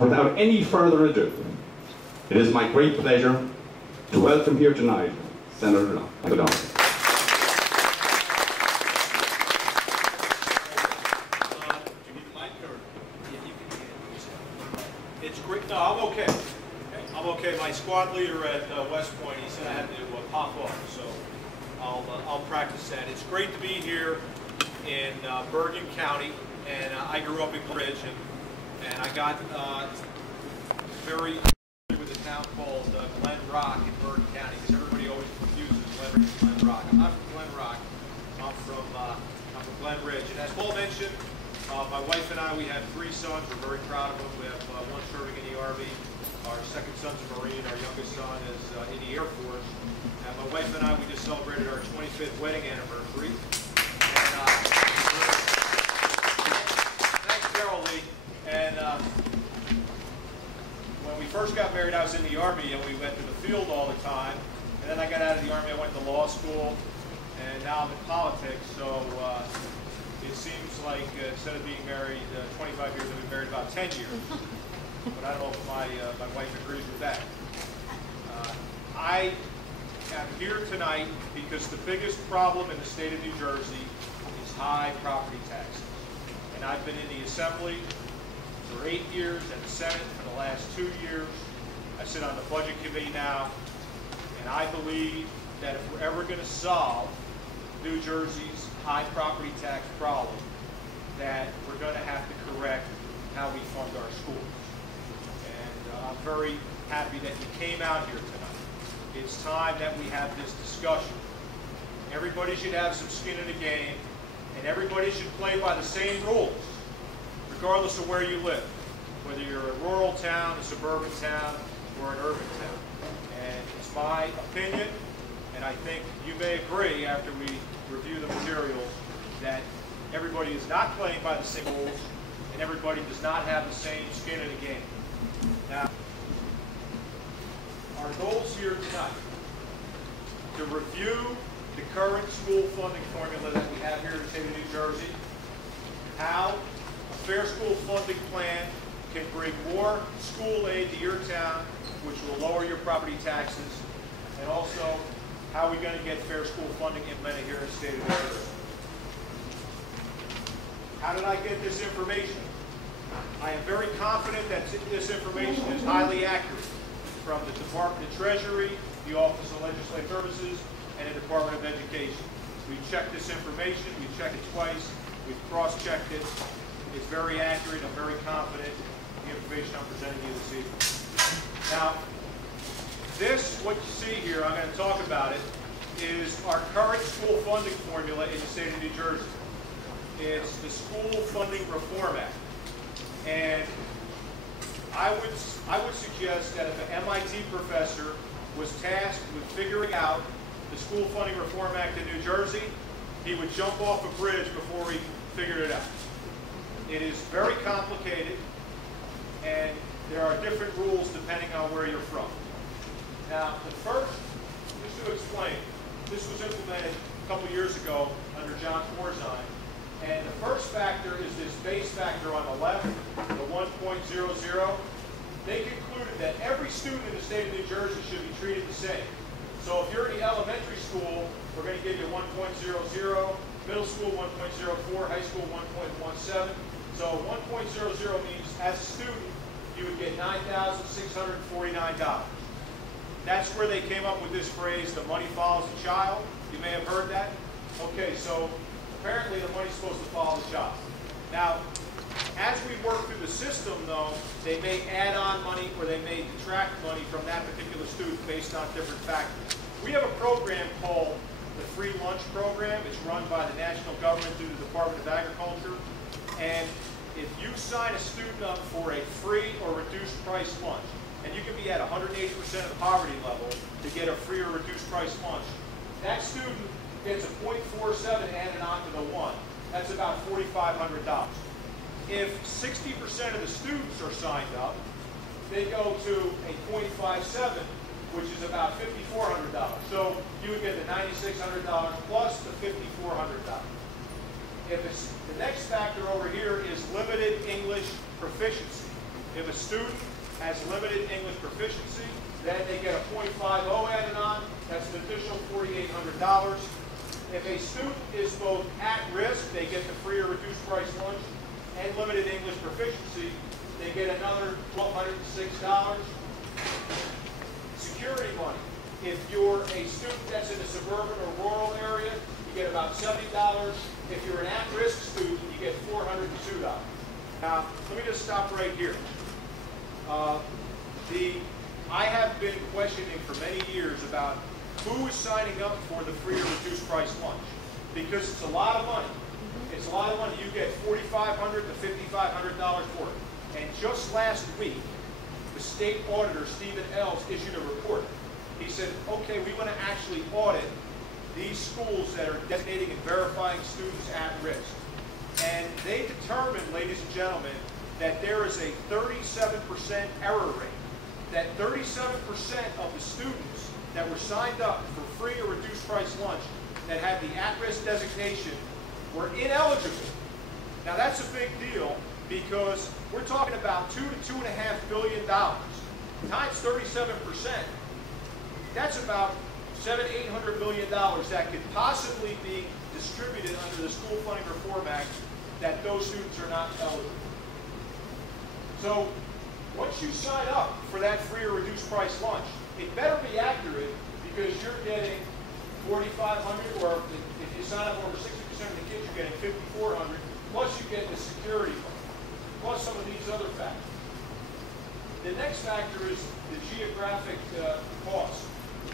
Without any further ado, it is my great pleasure to welcome here tonight Senator Doherty. It's great. No, I'm okay. I'm okay. My squad leader at West Point, he said I had to pop off, so I'll practice that. It's great to be here in Bergen County, and I grew up in Ridge, and I got very with a town called Glen Rock in Bergen County, because everybody always confuses Glen Ridge and Glen Rock. I'm not from Glen Rock. I'm from Glen Ridge, and as Paul mentioned, my wife and I, we have 3 sons. We're very proud of them. We have one serving in the Army. Our second son's a Marine. Our youngest son is in the Air Force. And my wife and I, we just celebrated our 25th wedding anniversary. And thanks, Carol Lee. And when we first got married, I was in the Army, and we went to the field all the time. And then I got out of the Army. I went to law school, and now I'm in politics. So it seems like instead of being married 25 years, I've been married about 10 years. But I don't know if my wife agrees with that. I am here tonight because the biggest problem in the state of New Jersey is high property taxes. And I've been in the Assembly for 8 years and the Senate for the last 2 years. I sit on the Budget Committee now, and I believe that if we're ever going to solve New Jersey's high property tax problem, that we're going to have to correct how we fund our schools. And I'm very happy that you came out here tonight. It's time that we have this discussion. Everybody should have some skin in the game, and everybody should play by the same rules, regardless of where you live, whether you're a rural town, a suburban town, or an urban town. And it's my opinion, and I think you may agree after we review the materials, that everybody is not playing by the same rules, and everybody does not have the same skin in the game. Now, our goals here tonight, to review the current school funding formula that we have here in the state of New Jersey, how a fair school funding plan can bring more school aid to your town, which will lower your property taxes, and also how are we going to get fair school funding implemented here in the state of New Jersey. How did I get this information? I am very confident that this information is highly accurate from the Department of Treasury, the Office of Legislative Services, and the Department of Education. We checked this information, we checked it twice, we've cross-checked it. It's very accurate, I'm very confident in the information I'm presenting you this evening. Now, this, what you see here, I'm going to talk about it, is our current school funding formula in the state of New Jersey. It's the School Funding Reform Act. And I would suggest that if an MIT professor was tasked with figuring out the School Funding Reform Act in New Jersey, he would jump off a bridge before he figured it out. It is very complicated, and there are different rules depending on where you're from. Now, the first, just to explain, this was implemented a couple years ago under John Corzine, and the first factor is this base factor on the left, the 1.00. They concluded that every student in the state of New Jersey should be treated the same. So if you're in the elementary school, we're going to give you 1.00, middle school 1.04, high school 1.17. So 1.00 means as a student, you would get $9,649. That's where they came up with this phrase, the money follows the child. You may have heard that. Okay, so apparently the money's supposed to follow the child. Now, as we work through the system, though, they may add on money or they may detract money from that particular student based on different factors. We have a program called the Free Lunch Program. It's run by the national government through the Department of Agriculture. And if you sign a student up for a free or reduced price lunch, and you can be at 180% of the poverty level to get a free or reduced price lunch, that student gets a 0.47 added on to the 1. That's about $4,500. If 60% of the students are signed up, they go to a 0.57, which is about $5,400. So you would get the $9,600 plus the $5,400. If it's, the next factor over here is limited English proficiency. If a student has limited English proficiency, then they get a .50 added on. That's an additional $4,800. If a student is both at risk, they get the free or reduced price lunch, and limited English proficiency, they get another $1,206. Security money. If you're a student that's in a suburban or rural area, you get about $70. If you're an at-risk student, you get $402. Now, let me just stop right here. I have been questioning for many years about who is signing up for the free or reduced price lunch, because it's a lot of money. It's a lot of money. You get $4,500 to $5,500 for it. And just last week, the state auditor, Stephen Ells, issued a report. He said, okay, we want to actually audit these schools that are designating and verifying students at risk. And they determined, ladies and gentlemen, that there is a 37% error rate. That 37% of the students that were signed up for free or reduced price lunch that had the at-risk designation were ineligible. Now that's a big deal, because we're talking about $2 to $2.5 billion times 37%. That's about $700 to $800 million that could possibly be distributed under the School Funding Reform Act that those students are not eligible. So once you sign up for that free or reduced price lunch, it better be accurate, because you're getting $4,500, or if you sign up over 60% of the kids, you're getting $5,400, plus you get the security fund, plus some of these other factors. The next factor is the geographic cost.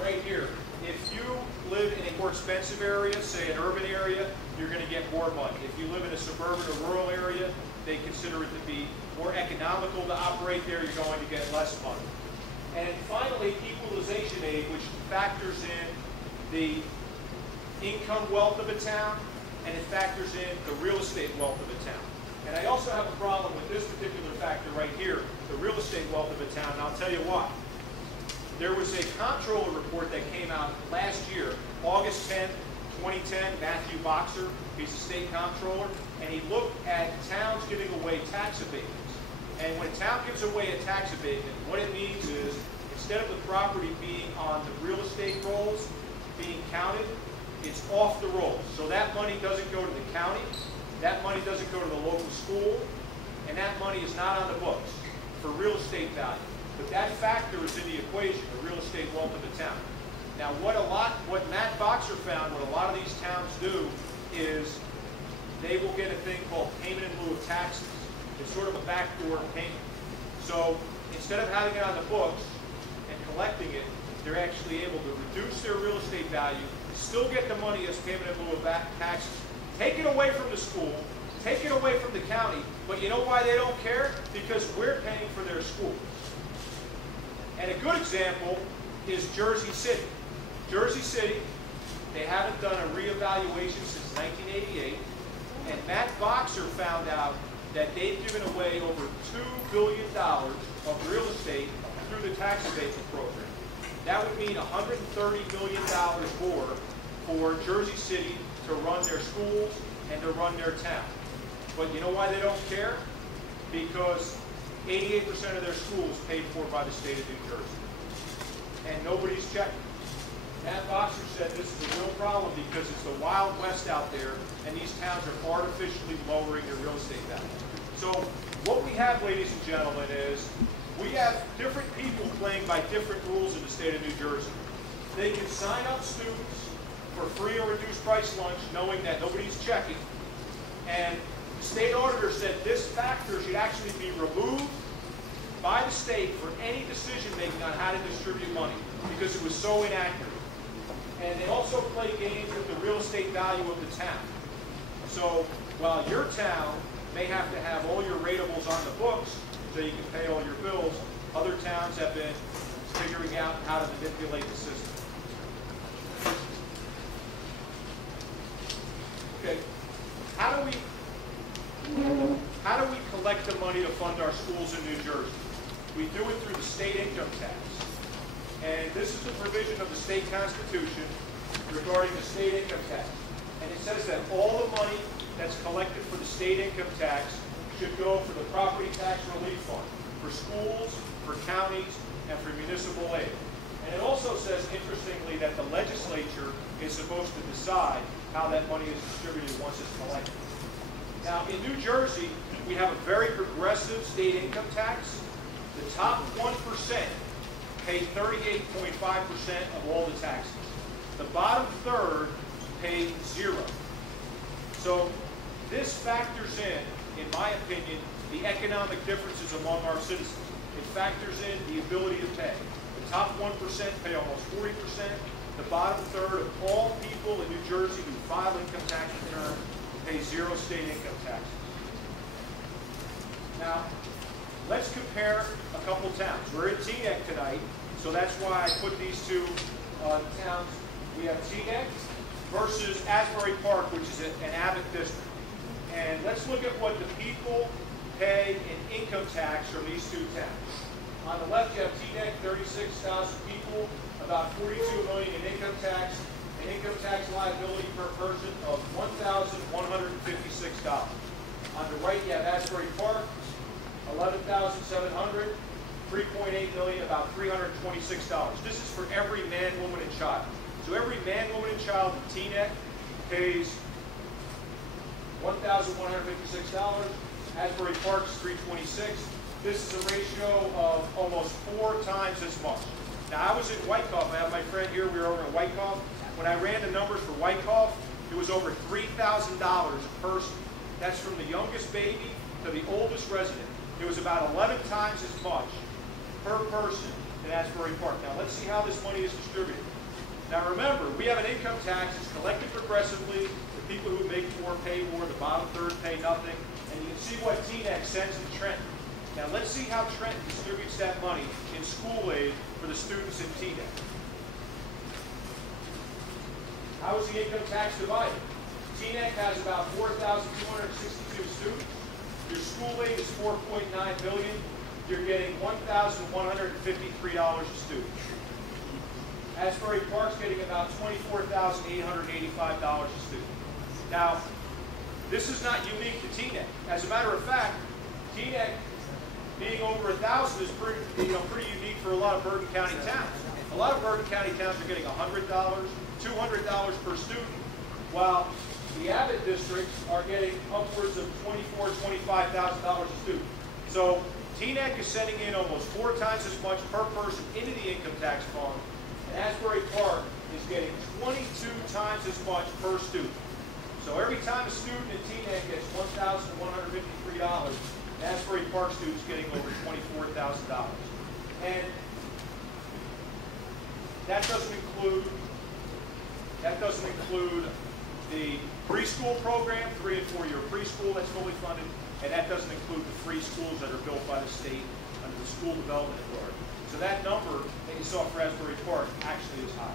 Right here, if you live in a more expensive area, say an urban area, you're going to get more money. If you live in a suburban or rural area, they consider it to be more economical to operate there, you're going to get less money. And finally, equalization aid, which factors in the income wealth of a town, and it factors in the real estate wealth of a town. And I also have a problem with this particular factor right here, the real estate wealth of a town, and I'll tell you why. There was a comptroller report that came out last year, August 10, 2010, Matthew Boxer, he's a state comptroller, and he looked at towns giving away tax abatements. And when a town gives away a tax abatement, what it means is, instead of the property being on the real estate rolls, being counted, it's off the rolls. So that money doesn't go to the county, that money doesn't go to the local school, and that money is not on the books for real estate value. But that factor is in the equation, the real estate wealth of the town. Now, what Matt Boxer found, what a lot of these towns do, is they will get a thing called payment in lieu of taxes. It's sort of a backdoor payment. So instead of having it on the books and collecting it, they're actually able to reduce their real estate value, still get the money as payment in lieu of taxes, take it away from the school, take it away from the county, but you know why they don't care? Because we're paying for their schools. And a good example is Jersey City. Jersey City, they haven't done a reevaluation since 1988, and Matt Boxer found out that they've given away over $2 billion of real estate through the tax abatement program. That would mean $130 million more for Jersey City to run their schools and to run their town. But you know why they don't care? Because 88% of their schools paid for by the state of New Jersey. And nobody's checking. Matt Boxer said this is a real problem because it's the Wild West out there, and these towns are artificially lowering their real estate value. So what we have, ladies and gentlemen, is we have different people playing by different rules in the state of New Jersey. They can sign up students for free or reduced price lunch knowing that nobody's checking. And the state auditor said this factor should actually be removed by the state for any decision making on how to distribute money because it was so inaccurate. And they also play games with the real estate value of the town. So while your town may have to have all your ratables on the books so you can pay all your bills, other towns have been figuring out how to manipulate the system. Okay, how do we collect the money to fund our schools in New Jersey? We do it through the state income tax. And this is a provision of the state constitution regarding the state income tax. And it says that all the money that's collected for the state income tax should go for the property tax relief fund. for schools, for counties, and for municipal aid. And it also says, interestingly, that the legislature is supposed to decide how that money is distributed once it's collected. Now, in New Jersey, we have a very progressive state income tax. The top 1% pay 38.5% of all the taxes. The bottom third pay 0. So this factors in my opinion, the economic differences among our citizens. It factors in the ability to pay. The top 1% pay almost 40%. The bottom third of all people in New Jersey who file income tax return pay 0 state income taxes. Now, let's compare a couple towns. We're in Teaneck tonight, so that's why I put these two towns. We have Teaneck versus Asbury Park, which is an Abbott district. And let's look at what the people pay in income tax from these two towns. On the left, you have Teaneck, 36,000 people, about $42 million in income tax, an income tax liability per person of $1,156. On the right, you have Asbury Park, 11,700, $3.8 million, about $326. This is for every man, woman, and child. So every man, woman, and child in Teaneck pays $1,156. Asbury Park's $326. This is a ratio of almost 4 times as much. Now, I was in Wyckoff. I have my friend here. We were over in Wyckoff. When I ran the numbers for Wyckoff, it was over $3,000 a person. That's from the youngest baby to the oldest resident. It was about 11 times as much per person in Asbury Park. Now, let's see how this money is distributed. Now, remember, we have an income tax. It's collected progressively. The people who make more pay more. The bottom third pay nothing. And you can see what Teaneck sends to Trenton. Now, let's see how Trenton distributes that money in school aid for the students in Teaneck. How is the income tax divided? Teaneck has about 4,262 students. Your school aid is $4.9 billion. You're getting $1,153 a student. Asbury Park's getting about $24,885 a student. Now, this is not unique to Teaneck. As a matter of fact, Teaneck being over 1,000 is pretty unique for a lot of Bergne County towns. A lot of Bergne County towns are getting $100, $200 per student, while the Abbott districts are getting upwards of $24,000, $25,000 a student. So Teaneck is sending in almost 4 times as much per person into the income tax fund, and Asbury Park is getting 22 times as much per student. So every time a student in Teaneck gets $1,153, an Asbury Park student's getting over $24,000. And that doesn't include the preschool program, 3- and 4-year preschool that's fully funded, and that doesn't include the free schools that are built by the state under the School Development Authority. So that number that you saw for Asbury Park actually is high.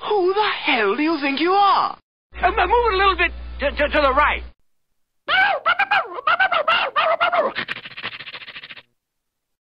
Who the hell do you think you are? Move it a little bit to the right.